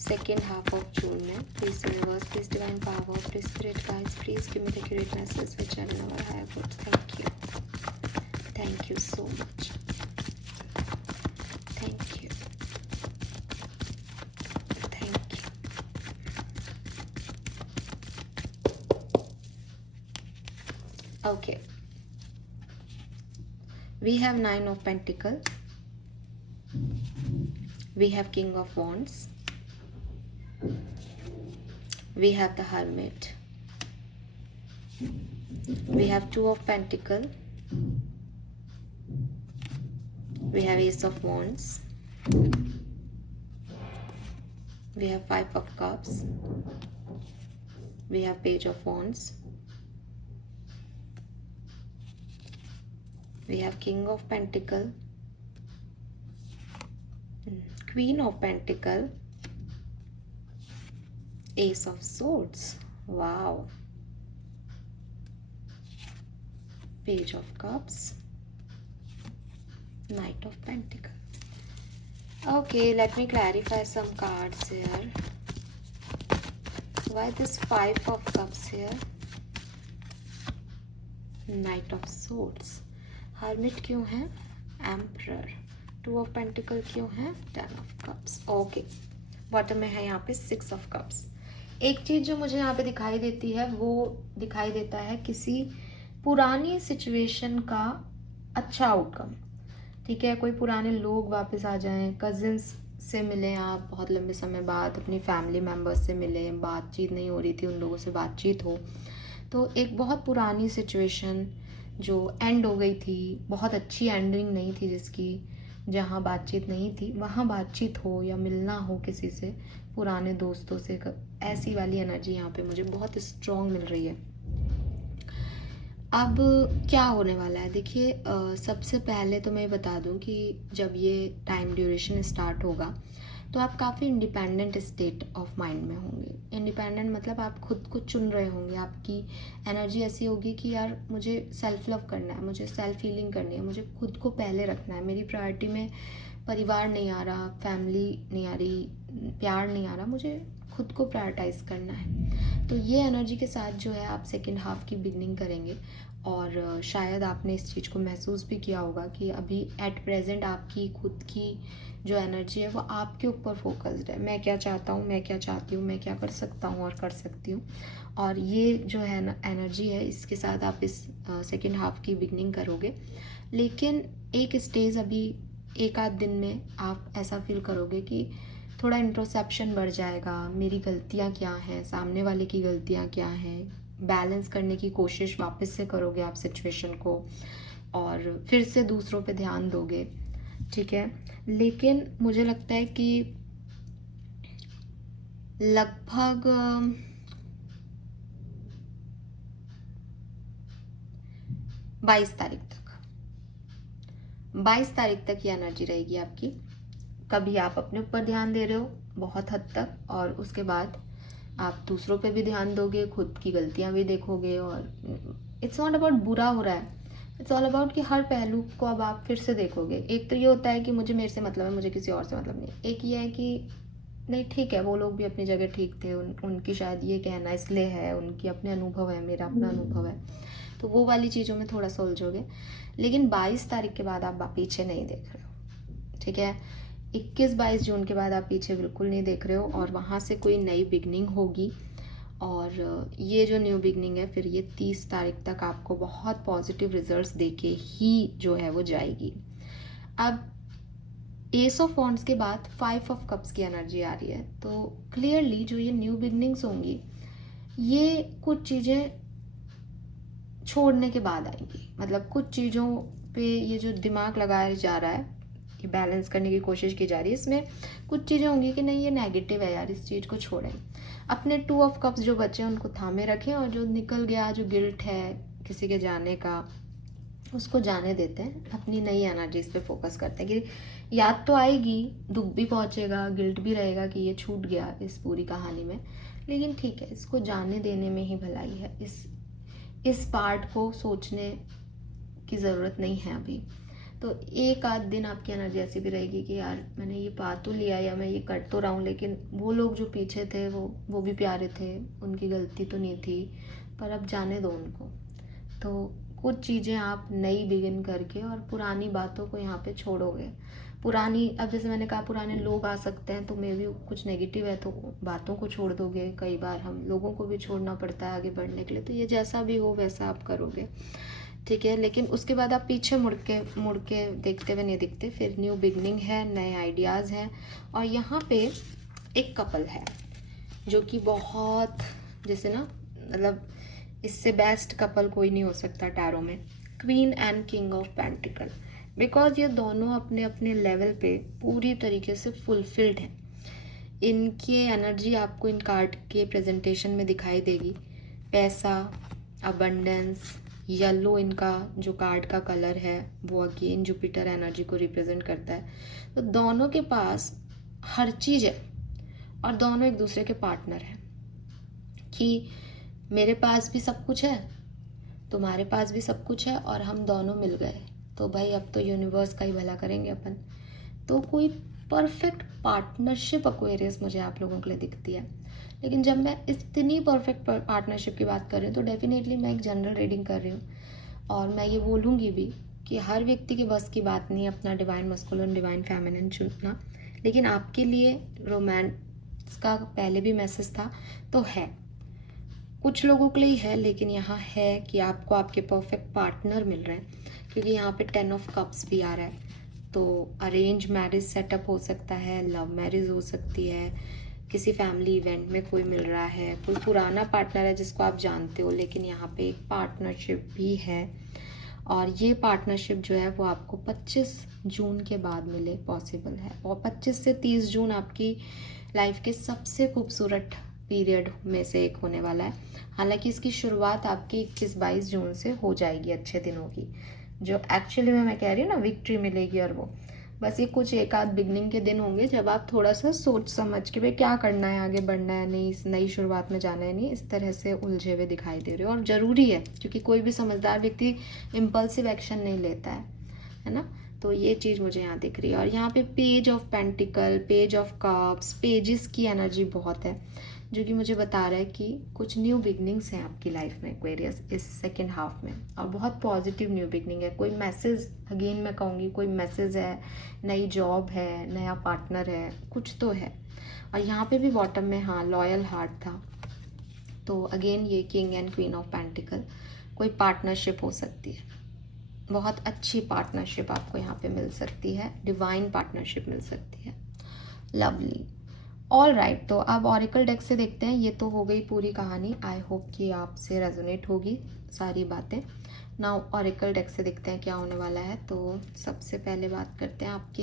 सेकेंड हाफ ऑफ जून में। Please universe, please divine power, please spirit guides, please give me the accurate message which are in our higher goods. Thank you so much, thank you, thank you. Okay, we have Nine of Pentacles, we have King of Wands, we have the Hermit, we have Two of Pentacles, we have Ace of Wands, we have Five of Cups, we have Page of Wands, we have King of Pentacles, Queen of Pentacles, Ace of Swords, wow, Page of Cups, Knight of Pentacles. Okay, let me clarify some cards here. Why this Five of Cups here? Knight of Swords. Hermit क्यों है? Emperor. Two of Pentacles क्यों है? Ten of Cups. Okay. Bottom में है यहाँ पे Six of Cups. एक चीज जो मुझे यहाँ पे दिखाई देती है वो दिखाई देता है किसी पुरानी सिचुएशन का अच्छा आउटकम। ठीक है, कोई पुराने लोग वापस आ जाएं, कजिन्स से मिलें आप बहुत लंबे समय बाद, अपनी फैमिली मेम्बर्स से मिलें, बातचीत नहीं हो रही थी, उन लोगों से बातचीत हो। तो एक बहुत पुरानी सिचुएशन जो एंड हो गई थी, बहुत अच्छी एंडिंग नहीं थी जिसकी, जहाँ बातचीत नहीं थी वहाँ बातचीत हो, या मिलना हो किसी से, पुराने दोस्तों से, ऐसी वाली एनर्जी यहाँ पे मुझे बहुत स्ट्रॉन्ग मिल रही है। अब क्या होने वाला है देखिए, सबसे पहले तो मैं बता दूं कि जब ये टाइम ड्यूरेशन स्टार्ट होगा तो आप काफ़ी इंडिपेंडेंट स्टेट ऑफ माइंड में होंगे। इंडिपेंडेंट मतलब आप खुद को चुन रहे होंगे, आपकी एनर्जी ऐसी होगी कि यार मुझे सेल्फ लव करना है, मुझे सेल्फ हीलिंग करनी है, मुझे खुद को पहले रखना है, मेरी प्रायोरिटी में परिवार नहीं आ रहा, फैमिली नहीं आ रही, प्यार नहीं आ रहा, मुझे खुद को प्रायोरिटाइज करना है। तो ये एनर्जी के साथ जो है आप सेकेंड हाफ की बिगनिंग करेंगे। और शायद आपने इस चीज़ को महसूस भी किया होगा कि अभी एट प्रेजेंट आपकी खुद की जो एनर्जी है वो आपके ऊपर फोकस्ड है। मैं क्या चाहता हूँ, मैं क्या चाहती हूँ, मैं क्या कर सकता हूँ और कर सकती हूँ। और ये जो है ना एनर्जी है, इसके साथ आप इस सेकेंड हाफ की बिगनिंग करोगे। लेकिन एक स्टेज अभी एक आध दिन में आप ऐसा फील करोगे कि थोड़ा इंट्रोस्पेक्शन बढ़ जाएगा, मेरी गलतियाँ क्या हैं, सामने वाले की गलतियाँ क्या हैं, बैलेंस करने की कोशिश वापस से करोगे आप सिचुएशन को, और फिर से दूसरों पे ध्यान दोगे। ठीक है, लेकिन मुझे लगता है कि लगभग 22 तारीख तक ये एनर्जी रहेगी आपकी। कभी आप अपने ऊपर ध्यान दे रहे हो बहुत हद तक, और उसके बाद आप दूसरों पे भी ध्यान दोगे, खुद की गलतियां भी देखोगे। और इट्स नॉट अबाउट बुरा हो रहा है, इट्स ऑल अबाउट कि हर पहलू को अब आप फिर से देखोगे। एक तो ये होता है कि मुझे मेरे से मतलब है, मुझे किसी और से मतलब नहीं। एक ये है कि नहीं ठीक है, वो लोग भी अपनी जगह ठीक थे, उनकी शायद ये कहना इसलिए है, उनकी अपने अनुभव है, मेरा अपना अनुभव है, तो वो वाली चीज़ों में थोड़ा सा उलझोगे। लेकिन 22 तारीख के बाद आप पीछे नहीं देख रहे हो। ठीक है, 21-22 जून के बाद आप पीछे बिल्कुल नहीं देख रहे हो, और वहाँ से कोई नई बिगनिंग होगी। और ये जो न्यू बिगनिंग है फिर ये 30 तारीख तक आपको बहुत पॉजिटिव रिजल्ट्स देके ही जो है वो जाएगी। अब एस ऑफ वॉन्ड्स के बाद 5 ऑफ कप्स की एनर्जी आ रही है, तो क्लियरली जो ये न्यू बिगनिंग्स होंगी ये कुछ चीज़ें छोड़ने के बाद आएंगी। मतलब कुछ चीज़ों पे ये जो दिमाग लगाया जा रहा है ये बैलेंस करने की कोशिश की जा रही है। इसमें कुछ चीज़ें होंगी कि नहीं ये नेगेटिव है यार, इस चीज़ को छोड़ें। अपने 2 ऑफ कप्स जो बचे हैं उनको थामे रखें, और जो निकल गया, जो गिल्ट है किसी के जाने का, उसको जाने देते हैं। अपनी नई एनर्जीज पे फोकस करते हैं कि याद तो आएगी, दुख भी पहुंचेगा, गिल्ट भी रहेगा कि ये छूट गया इस पूरी कहानी में, लेकिन ठीक है, इसको जाने देने में ही भलाई है। इस पार्ट को सोचने की ज़रूरत नहीं है अभी। तो एक आध दिन आपकी एनर्जी ऐसी भी रहेगी कि यार मैंने ये पा तो लिया, या मैं ये कर तो रहा हूँ, लेकिन वो लोग जो पीछे थे वो भी प्यारे थे, उनकी गलती तो नहीं थी, पर अब जाने दो उनको। तो कुछ चीज़ें आप नई बिगिन करके और पुरानी बातों को यहाँ पे छोड़ोगे। पुरानी, अब जैसे मैंने कहा पुराने लोग आ सकते हैं, तो मे भी कुछ नेगेटिव है तो बातों को छोड़ दोगे। कई बार हम लोगों को भी छोड़ना पड़ता है आगे बढ़ने के लिए, तो ये जैसा भी हो वैसा आप करोगे, ठीक है। लेकिन उसके बाद आप पीछे मुड़ के देखते हुए नहीं दिखते। फिर न्यू बिगनिंग है, नए आइडियाज़ हैं, और यहाँ पे एक कपल है जो कि बहुत, जैसे ना, मतलब इससे बेस्ट कपल कोई नहीं हो सकता टैरो में, queen and king of pentacle. Because ये दोनों अपने अपने लेवल पे पूरी तरीके से फुलफिल्ड हैं। इनकी एनर्जी आपको इन कार्ड के प्रेजेंटेशन में दिखाई देगी। पैसा, अबंडेंस, येलो इनका जो कार्ड का कलर है वो अगेन जुपिटर एनर्जी को रिप्रेजेंट करता है। तो दोनों के पास हर चीज़ है, और दोनों एक दूसरे के पार्टनर हैं कि मेरे पास भी सब कुछ है, तुम्हारे पास भी सब कुछ है, और हम दोनों मिल गए तो भाई अब तो यूनिवर्स का ही भला करेंगे अपन। तो कोई परफेक्ट पार्टनरशिप एक्वेरियस मुझे आप लोगों के लिए दिखती है। लेकिन जब मैं इतनी परफेक्ट पार्टनरशिप की बात कर रही हूँ तो डेफिनेटली मैं एक जनरल रीडिंग कर रही हूँ, और मैं ये बोलूँगी भी कि हर व्यक्ति के बस की बात नहीं है अपना डिवाइन मस्कुलिन डिवाइन फेमिनिन चुनना। लेकिन आपके लिए रोमांस का पहले भी मैसेज था, तो है, कुछ लोगों के लिए है, लेकिन यहाँ है कि आपको आपके परफेक्ट पार्टनर मिल रहे हैं, क्योंकि यहाँ पे 10 ऑफ कप्स भी आ रहा है। तो अरेंज मैरिज सेटअप हो सकता है, लव मैरिज हो सकती है, किसी फैमिली इवेंट में कोई मिल रहा है, कोई पुराना पार्टनर है जिसको आप जानते हो, लेकिन यहाँ पे एक पार्टनरशिप भी है। और ये पार्टनरशिप जो है वो आपको 25 जून के बाद मिले पॉसिबल है, और 25 से 30 जून आपकी लाइफ के सबसे खूबसूरत पीरियड में से एक होने वाला है। हालांकि इसकी शुरुआत आपकी 21-22 जून से हो जाएगी अच्छे दिनों की, जो एक्चुअली में मैं कह रही हूँ ना विक्ट्री मिलेगी, और वो बस ये कुछ एक आध बिगनिंग के दिन होंगे जब आप थोड़ा सा सोच समझ के भाई क्या करना है, आगे बढ़ना है नहीं, इस नई शुरुआत में जाना है नहीं, इस तरह से उलझे हुए दिखाई दे रहे हो। और ज़रूरी है, क्योंकि कोई भी समझदार व्यक्ति इम्पल्सिव एक्शन नहीं लेता है ना। तो ये चीज़ मुझे यहाँ दिख रही है। और यहाँ पे page of pentacle, page of cups, pages की एनर्जी बहुत है, जो कि मुझे बता रहा है कि कुछ न्यू बिगनिंग्स हैं आपकी लाइफ में एक्वेरियस इस सेकेंड हाफ में, और बहुत पॉजिटिव न्यू बिगनिंग है। कोई मैसेज, अगेन मैं कहूँगी कोई मैसेज है, नई जॉब है, नया पार्टनर है, कुछ तो है। और यहाँ पे भी बॉटम में हाँ लॉयल हार्ट था, तो अगेन ये king and queen of pentacle, कोई पार्टनरशिप हो सकती है, बहुत अच्छी पार्टनरशिप आपको यहाँ पे मिल सकती है, डिवाइन पार्टनरशिप मिल सकती है। Lovely, all right. तो अब ऑरिकल डेक से देखते हैं। ये तो हो गई पूरी कहानी, आई होप कि आपसे रेजोनेट होगी सारी बातें। नाउ ऑरिकल डेक से देखते हैं क्या होने वाला है। तो सबसे पहले बात करते हैं आपके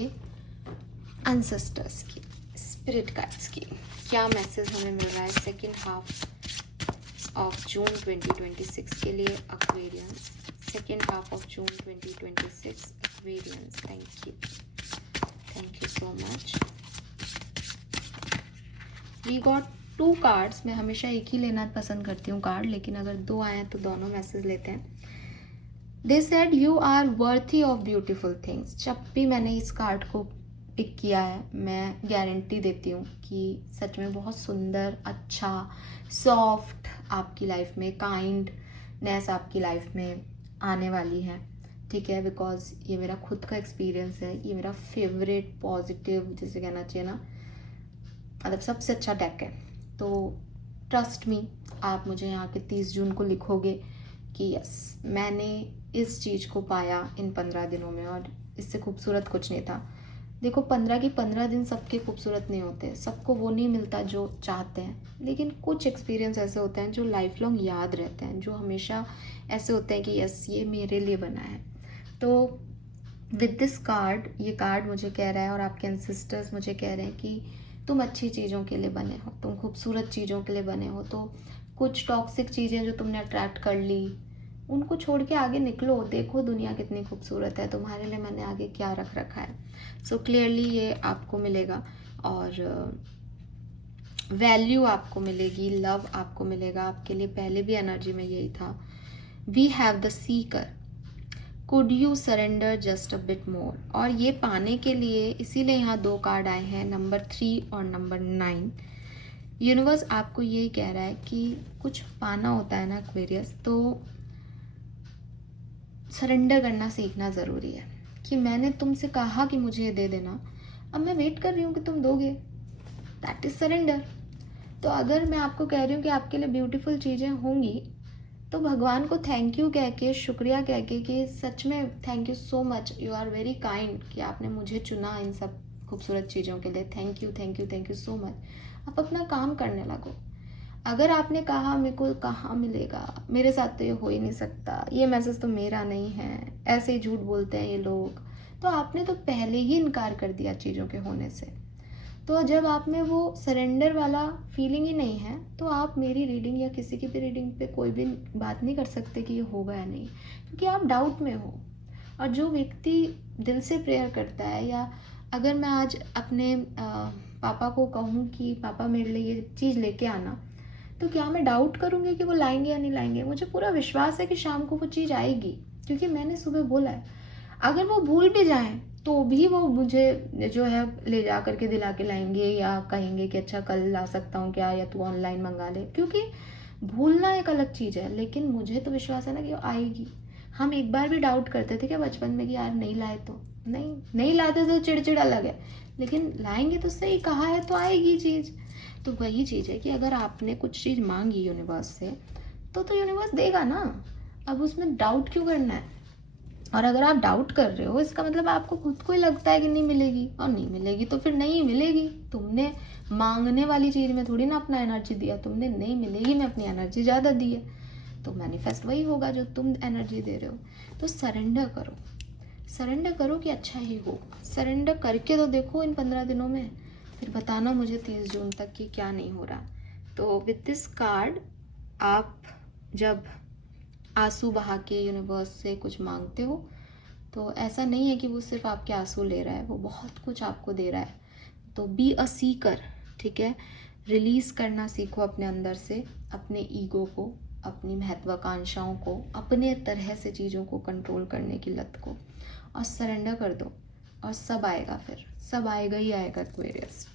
एंसेस्टर्स की, स्पिरिट गाइड्स की, क्या मैसेज हमें मिल रहा है सेकेंड हाफ ऑफ जून 2026 के लिए Aquarians. Second half of June 2026 Aquarians. Thank you so much. We got 2 cards. मैं हमेशा एक ही लेना पसंद करती हूँ कार्ड, लेकिन अगर 2 आए तो दोनों मैसेज लेते हैं। They said you are worthy of beautiful things. जब भी मैंने इस कार्ड को पिक किया है, मैं गारंटी देती हूँ कि सच में बहुत सुंदर, अच्छा, सॉफ्ट आपकी लाइफ में काइंडनेस आपकी लाइफ में आने वाली है, ठीक है। बिकॉज ये मेरा खुद का एक्सपीरियंस है, ये मेरा फेवरेट पॉजिटिव, जिसे कहना चाहिए ना, मतलब सबसे अच्छा डेक है। तो ट्रस्ट मी, आप मुझे यहाँ के 30 जून को लिखोगे कि यस मैंने इस चीज़ को पाया इन 15 दिनों में, और इससे खूबसूरत कुछ नहीं था। देखो 15 की 15 दिन सबके खूबसूरत नहीं होते, सबको वो नहीं मिलता जो चाहते हैं, लेकिन कुछ एक्सपीरियंस ऐसे होते हैं जो लाइफ लॉन्ग याद रहते हैं, जो हमेशा ऐसे होते हैं कि यस ये मेरे लिए बना है। तो विद दिस कार्ड, ये कार्ड मुझे कह रहा है और आपके एंसेस्टर्स मुझे कह रहे हैं कि तुम अच्छी चीज़ों के लिए बने हो, तुम खूबसूरत चीज़ों के लिए बने हो। तो कुछ टॉक्सिक चीज़ें जो तुमने अट्रैक्ट कर ली, उनको छोड़ के आगे निकलो। देखो दुनिया कितनी खूबसूरत है, तुम्हारे लिए मैंने आगे क्या रख रखा है। सो क्लियरली ये आपको मिलेगा और वैल्यू आपको मिलेगी, लव आपको मिलेगा। आपके लिए पहले भी एनर्जी में यही था। We have the seeker, could you surrender just a bit more. और ये पाने के लिए इसीलिए यहाँ 2 कार्ड आए हैं, नंबर 3 और नंबर 9। यूनिवर्स आपको यही कह रहा है कि कुछ पाना होता है ना एक्वेरियस, तो सरेंडर करना सीखना ज़रूरी है। कि मैंने तुमसे कहा कि मुझे ये दे देना, अब मैं वेट कर रही हूँ कि तुम दोगे, दैट इज़ सरेंडर। तो अगर मैं आपको कह रही हूँ कि आपके लिए ब्यूटीफुल चीज़ें होंगी, तो भगवान को थैंक यू कह के, शुक्रिया कह के कि सच में thank you so much, you are very kind कि आपने मुझे चुना इन सब खूबसूरत चीज़ों के लिए। Thank you thank you thank you so much. आप अपना काम करने लगो। अगर आपने कहा मेरे को कहाँ मिलेगा, मेरे साथ तो ये हो ही नहीं सकता, ये मैसेज तो मेरा नहीं है, ऐसे ही झूठ बोलते हैं ये लोग, तो आपने तो पहले ही इनकार कर दिया चीज़ों के होने से। तो जब आप में वो सरेंडर वाला फीलिंग ही नहीं है, तो आप मेरी रीडिंग या किसी की भी रीडिंग पे कोई भी बात नहीं कर सकते कि ये होगा या नहीं, क्योंकि आप डाउट में हो। और जो व्यक्ति दिल से प्रेयर करता है, या अगर मैं आज अपने पापा को कहूँ कि पापा मेरे लिए ये चीज़ लेके आना, तो क्या मैं डाउट करूँगी कि वो लाएंगे या नहीं लाएंगे? मुझे पूरा विश्वास है कि शाम को वो चीज़ आएगी, क्योंकि मैंने सुबह बोला है। अगर वो भूल भी जाएं तो भी वो मुझे जो है ले जा करके दिला के लाएंगे, या कहेंगे कि अच्छा कल ला सकता हूँ क्या, या तू ऑनलाइन मंगा ले। क्योंकि भूलना एक अलग चीज़ है, लेकिन मुझे तो विश्वास है ना कि वो आएगी। हम एक बार भी डाउट करते थे क्या बचपन में कि यार नहीं लाए तो नहीं लाते तो चिड़चिड़ अलग है, लेकिन लाएंगे तो सही, कहा है तो आएगी चीज़। तो वही चीज़ है कि अगर आपने कुछ चीज़ मांगी यूनिवर्स से, तो यूनिवर्स देगा ना। अब उसमें डाउट क्यों करना है? और अगर आप डाउट कर रहे हो, इसका मतलब आपको खुद को ही लगता है कि नहीं मिलेगी, और नहीं मिलेगी तो फिर नहीं मिलेगी। तुमने मांगने वाली चीज़ में थोड़ी ना अपना एनर्जी दिया, तुमने नहीं मिलेगी में अपनी एनर्जी ज़्यादा दी है, तो मैनिफेस्ट वही होगा जो तुम एनर्जी दे रहे हो। तो सरेंडर करो, सरेंडर करो कि अच्छा ही होगा। सरेंडर करके तो देखो इन 15 दिनों में, फिर बताना मुझे 30 जून तक कि क्या नहीं हो रहा। तो विद दिस कार्ड, आप जब आंसू बहा के यूनिवर्स से कुछ मांगते हो, तो ऐसा नहीं है कि वो सिर्फ आपके आंसू ले रहा है, वो बहुत कुछ आपको दे रहा है। तो बी अ सीकर, ठीक है। रिलीज़ करना सीखो अपने अंदर से, अपने ईगो को, अपनी महत्वाकांक्षाओं को, अपने तरह से चीज़ों को कंट्रोल करने की लत को, और सरेंडर कर दो, और सब आएगा, फिर सब आएगा ही आएगा एक्वेरियस।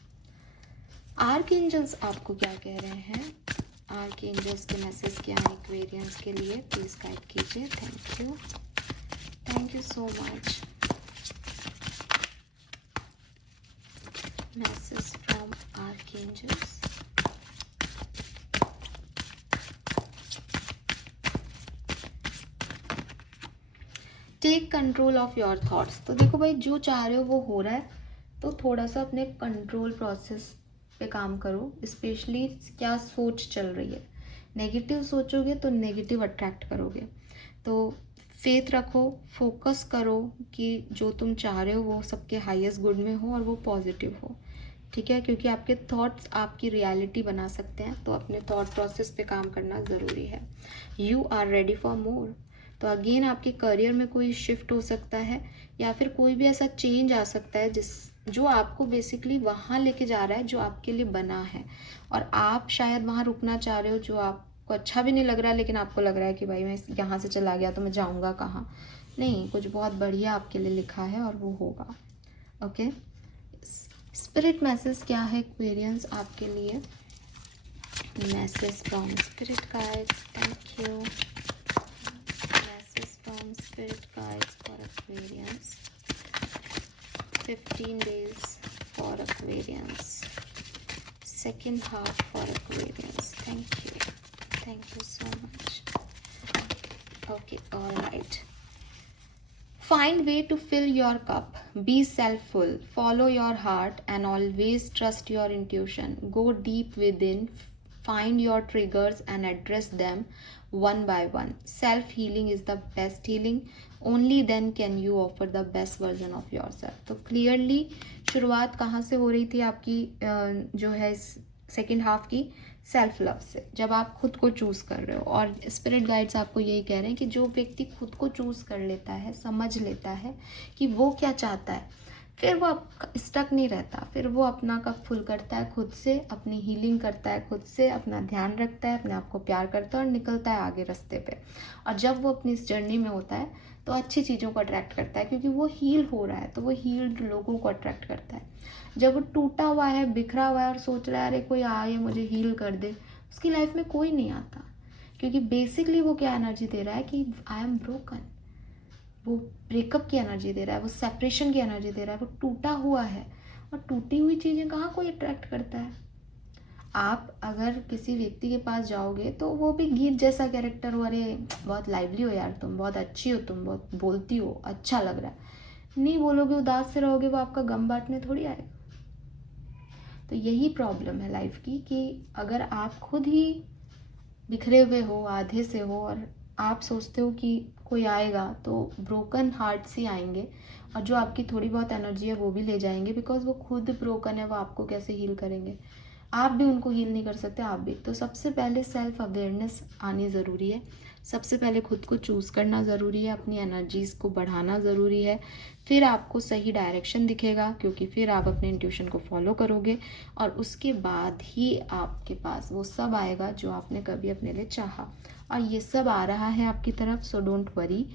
आर्कएंजल्स आपको क्या कह रहे हैं? आर्कएंजल्स के मैसेज क्या है एक्वेरियंस के लिए, प्लीज़ गाइड कीजिए। Thank you so much. Message from archangels. Take control of your thoughts. तो देखो भाई, जो चाह रहे हो वो हो रहा है, तो थोड़ा सा अपने कंट्रोल प्रोसेस पे काम करो। स्पेशली क्या सोच चल रही है, नेगेटिव सोचोगे तो नेगेटिव अट्रैक्ट करोगे। तो फेथ रखो, फोकस करो कि जो तुम चाह रहे हो वो सबके हाईएस्ट गुड में हो और वो पॉजिटिव हो, ठीक है। क्योंकि आपके थॉट्स आपकी रियलिटी बना सकते हैं, तो अपने थॉट प्रोसेस पे काम करना ज़रूरी है। You are ready for more. तो अगेन आपके करियर में कोई शिफ्ट हो सकता है, या फिर कोई भी ऐसा चेंज आ सकता है जो आपको बेसिकली वहाँ लेके जा रहा है जो आपके लिए बना है, और आप शायद वहाँ रुकना चाह रहे हो जो आपको अच्छा भी नहीं लग रहा, लेकिन आपको लग रहा है कि भाई मैं यहाँ से चला गया तो मैं जाऊँगा कहाँ। नहीं, कुछ बहुत बढ़िया आपके लिए लिखा है और वो होगा। ओके, स्पिरिट मैसेज क्या है एक्वेरियंस आपके लिए? Message from spirit guides, thank you. Message from spirit guides for Aquarians, 15 days for Aquarians, second half for Aquarians. Thank you so much. Okay, all right. Find way to fill your cup. Be self-full. Follow your heart and always trust your intuition. Go deep within. Find your triggers and address them one by one. Self healing is the best healing. Only then can you offer the best version of yourself. तो clearly शुरुआत कहाँ से हो रही थी आपकी जो है सेकेंड हाफ की? सेल्फ लव से, जब आप खुद को चूज़ कर रहे हो। और स्पिरिट गाइड्स आपको यही कह रहे हैं कि जो व्यक्ति खुद को चूज़ कर लेता है, समझ लेता है कि वो क्या चाहता है, फिर वो स्टक नहीं रहता, फिर वो अपना कप फुल करता है खुद से, अपनी हीलिंग करता है खुद से, अपना ध्यान रखता है, अपने आप को प्यार करता है और निकलता है आगे रास्ते पे। और जब वो अपनी इस जर्नी में होता है तो अच्छी चीज़ों को अट्रैक्ट करता है, क्योंकि वो हील हो रहा है तो वो हील्ड लोगों को अट्रैक्ट करता है। जब वो टूटा हुआ है, बिखरा हुआ है और सोच रहा है अरे कोई आए मुझे हील कर दे, उसकी लाइफ में कोई नहीं आता, क्योंकि बेसिकली वो क्या एनर्जी दे रहा है कि आई एम ब्रोकन। वो ब्रेकअप की एनर्जी दे रहा है, वो सेपरेशन की एनर्जी दे रहा है, वो टूटा हुआ है। और टूटी हुई चीज़ें कहाँ कोई अट्रैक्ट करता है? आप अगर किसी व्यक्ति के पास जाओगे तो वो भी गीत जैसा कैरेक्टर हो, अरे बहुत लाइवली हो यार तुम, बहुत अच्छी हो तुम, बहुत बोलती हो, अच्छा लग रहा है, नहीं बोलोगे, उदास से रहोगे, वो आपका गम बांटने थोड़ी आएगा। तो यही प्रॉब्लम है लाइफ की कि अगर आप खुद ही बिखरे हुए हो, आधे से हो, और आप सोचते हो कि कोई आएगा, तो ब्रोकन हार्ट से आएंगे और जो आपकी थोड़ी बहुत एनर्जी है वो भी ले जाएंगे, बिकॉज वो खुद ब्रोकन है, वो आपको कैसे हील करेंगे? आप भी उनको हील नहीं कर सकते, आप भी। तो सबसे पहले सेल्फ अवेयरनेस आनी ज़रूरी है, सबसे पहले खुद को चूज़ करना ज़रूरी है, अपनी एनर्जीज़ को बढ़ाना ज़रूरी है, फिर आपको सही डायरेक्शन दिखेगा, क्योंकि फिर आप अपने इंट्यूशन को फॉलो करोगे और उसके बाद ही आपके पास वो सब आएगा जो आपने कभी अपने लिए चाहा। और ये सब आ रहा है आपकी तरफ, सो डोंट वरी,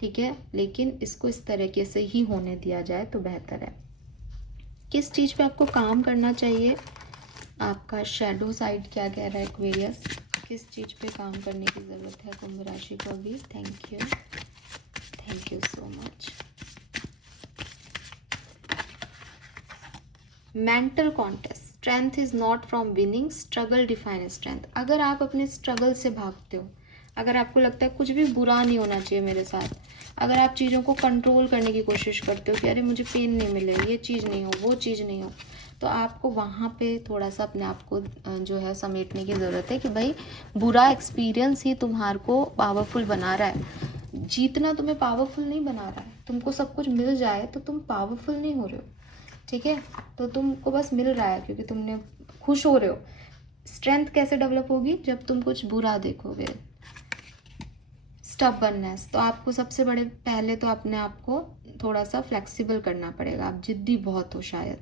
ठीक है? लेकिन इसको इस तरीके से ही होने दिया जाए तो बेहतर है। किस चीज़ पे आपको काम करना चाहिए? आपका शैडो साइड क्या कह रहा है एक्वेरियस? किस चीज़ पे काम करने की ज़रूरत है कुंभ राशि को भी? Thank you so much. Mental contest, strength is not from winning, struggle define strength. अगर आप अपने स्ट्रगल से भागते हो, अगर आपको लगता है कुछ भी बुरा नहीं होना चाहिए मेरे साथ, अगर आप चीज़ों को कंट्रोल करने की कोशिश करते हो कि अरे मुझे पेन नहीं मिले, ये चीज़ नहीं हो, वो चीज़ नहीं हो, तो आपको वहाँ पे थोड़ा सा अपने आप को जो है समेटने की ज़रूरत है कि भाई बुरा एक्सपीरियंस ही तुम्हारे को पावरफुल बना रहा है, जीतना तुम्हें पावरफुल नहीं बना रहा है। तुमको सब कुछ मिल जाए तो तुम पावरफुल नहीं हो रहे हो, ठीक है? तो तुमको बस मिल रहा है क्योंकि तुमने खुश हो रहे हो। स्ट्रेंथ कैसे डेवलप होगी? जब तुम कुछ बुरा देखोगे। स्टबर्ननेस, तो आपको सबसे बड़े पहले तो अपने आप को थोड़ा सा फ्लेक्सिबल करना पड़ेगा। आप जिद्दी बहुत हो शायद,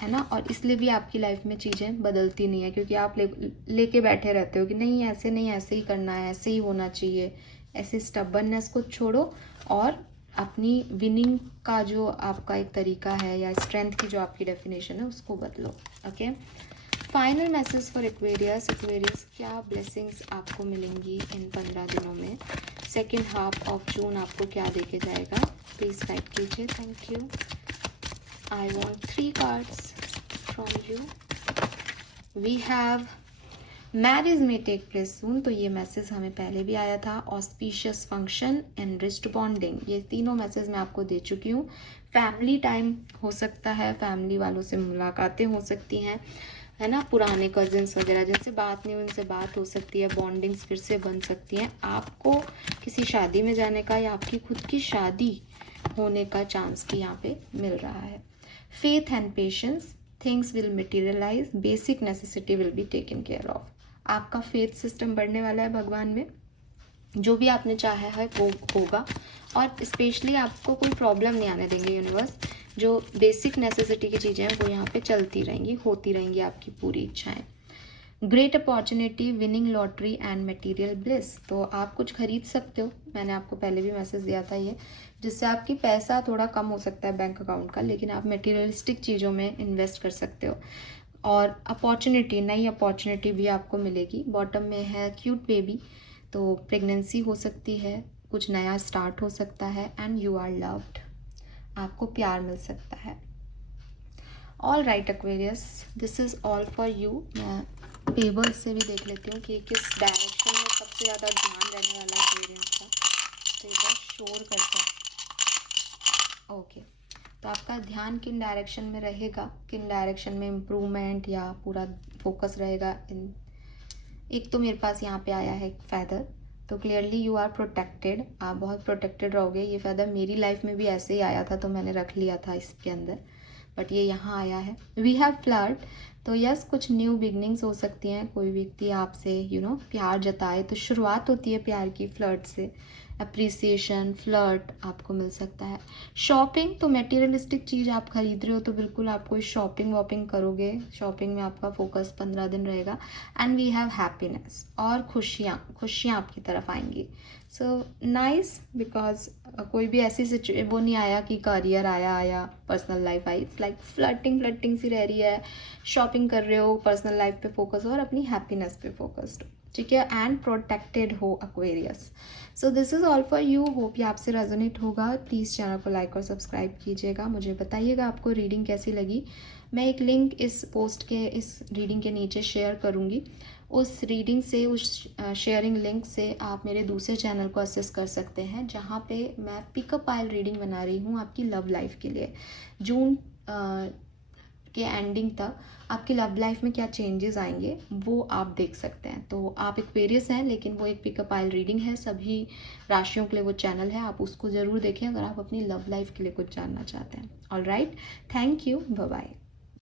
है ना? और इसलिए भी आपकी लाइफ में चीज़ें बदलती नहीं है, क्योंकि आप लेके बैठे रहते हो कि नहीं ऐसे नहीं, ऐसे ही करना है, ऐसे ही होना चाहिए। ऐसे स्टबर्ननेस को छोड़ो और अपनी विनिंग का जो आपका एक तरीका है या स्ट्रेंथ की जो आपकी डेफिनेशन है उसको बदलो। Okay, final message for Aquarius. Aquarius, क्या ब्लेसिंग्स आपको मिलेंगी इन 15 दिनों में? सेकेंड हाफ ऑफ जून आपको क्या देके जाएगा? प्लीज़ गाइड कीजिए। Thank you. I want 3 cards from you. We have marriage में टेक प्लेस सून, तो ये मैसेज हमें पहले भी आया था। ऑस्पिशियस फंक्शन, एनरिच्ड बॉन्डिंग, ये तीनों मैसेज मैं आपको दे चुकी हूँ। फैमिली टाइम हो सकता है, फैमिली वालों से मुलाकातें हो सकती हैं, है ना? पुराने कजिन्स वगैरह जिनसे बात नहीं हुई उनसे बात हो सकती है, बॉन्डिंग्स फिर से बन सकती हैं। आपको किसी शादी में जाने का या आपकी खुद की शादी होने का चांस भी यहाँ पे मिल रहा है। Faith and patience, things will materialise, basic necessity will be taken care of. आपका फेथ सिस्टम बढ़ने वाला है भगवान में, जो भी आपने चाहा है वो होगा, और स्पेशली आपको कोई प्रॉब्लम नहीं आने देंगे यूनिवर्स। जो बेसिक नेसेसिटी की चीज़ें हैं वो यहाँ पे चलती रहेंगी, होती रहेंगी आपकी पूरी इच्छाएं। Great opportunity, winning lottery and material bliss, तो आप कुछ खरीद सकते हो। मैंने आपको पहले भी मैसेज दिया था ये, जिससे आपकी पैसा थोड़ा कम हो सकता है बैंक अकाउंट का, लेकिन आप मटेरियलिस्टिक चीज़ों में इन्वेस्ट कर सकते हो। और अपॉर्चुनिटी, नई अपॉर्चुनिटी भी आपको मिलेगी। बॉटम में है क्यूट बेबी, तो प्रेगनेंसी हो सकती है, कुछ नया स्टार्ट हो सकता है, एंड यू आर लव्ड, आपको प्यार मिल सकता है। All right Aquarius, this is all for you. मैं पेबल्स से भी देख लेती हूँ कि किस डायरेक्शन में सबसे ज़्यादा ध्यान रहने वाला है एक्वेरियस का। पेबल शोर करता है, ओके। तो आपका ध्यान किन डायरेक्शन में रहेगा, किन डायरेक्शन में इम्प्रूवमेंट या पूरा फोकस रहेगा इन एक तो मेरे पास यहाँ पे आया है फेदर, तो क्लियरली यू आर प्रोटेक्टेड, आप बहुत प्रोटेक्टेड रहोगे। ये फेदर मेरी लाइफ में भी ऐसे ही आया था तो मैंने रख लिया था इसके अंदर, बट ये यहाँ आया है। वी हैव फ्लर्ट, तो यस कुछ न्यू बिगनिंग्स हो सकती हैं। कोई व्यक्ति आपसे प्यार जताए तो शुरुआत होती है प्यार की फ्लर्ट से। अप्रिसिएशन, फ्लर्ट आपको मिल सकता है। शॉपिंग, तो मटेरियलिस्टिक चीज़ आप खरीद रहे हो तो बिल्कुल आप कोई शॉपिंग वॉपिंग करोगे, शॉपिंग में आपका फोकस 15 दिन रहेगा। एंड वी हैव हैप्पीनेस, और खुशियाँ आपकी तरफ आएंगी। सो नाइस, बिकॉज कोई भी ऐसी वो नहीं आया कि करियर आया पर्सनल लाइफ आई। इट्स लाइक फ्लर्टिंग सी रह रही है, शॉपिंग कर रहे हो, पर्सनल लाइफ पे फोकस हो और अपनी हैप्पीनेस पे फोकस्ड हो, ठीक है। एंड प्रोटेक्टेड हो Aquarius. So this is all for you. Hope ये आपसे रेजोनेट होगा। प्लीज़ चैनल को लाइक और सब्सक्राइब कीजिएगा। मुझे बताइएगा आपको रीडिंग कैसी लगी। मैं एक लिंक इस पोस्ट के, इस रीडिंग के नीचे शेयर करूँगी। उस रीडिंग से, उस शेयरिंग लिंक से आप मेरे दूसरे चैनल को असेस कर सकते हैं, जहाँ पे मैं पिकअप पाइल रीडिंग बना रही हूँ आपकी लव लाइफ के लिए। जून के एंडिंग तक आपकी लव लाइफ में क्या चेंजेस आएंगे वो आप देख सकते हैं। तो आप एक्वेरियस हैं, लेकिन वो एक पिकअप आइल रीडिंग है, सभी राशियों के लिए वो चैनल है, आप उसको ज़रूर देखें अगर आप अपनी लव लाइफ के लिए कुछ जानना चाहते हैं। All right, thank you, bye bye.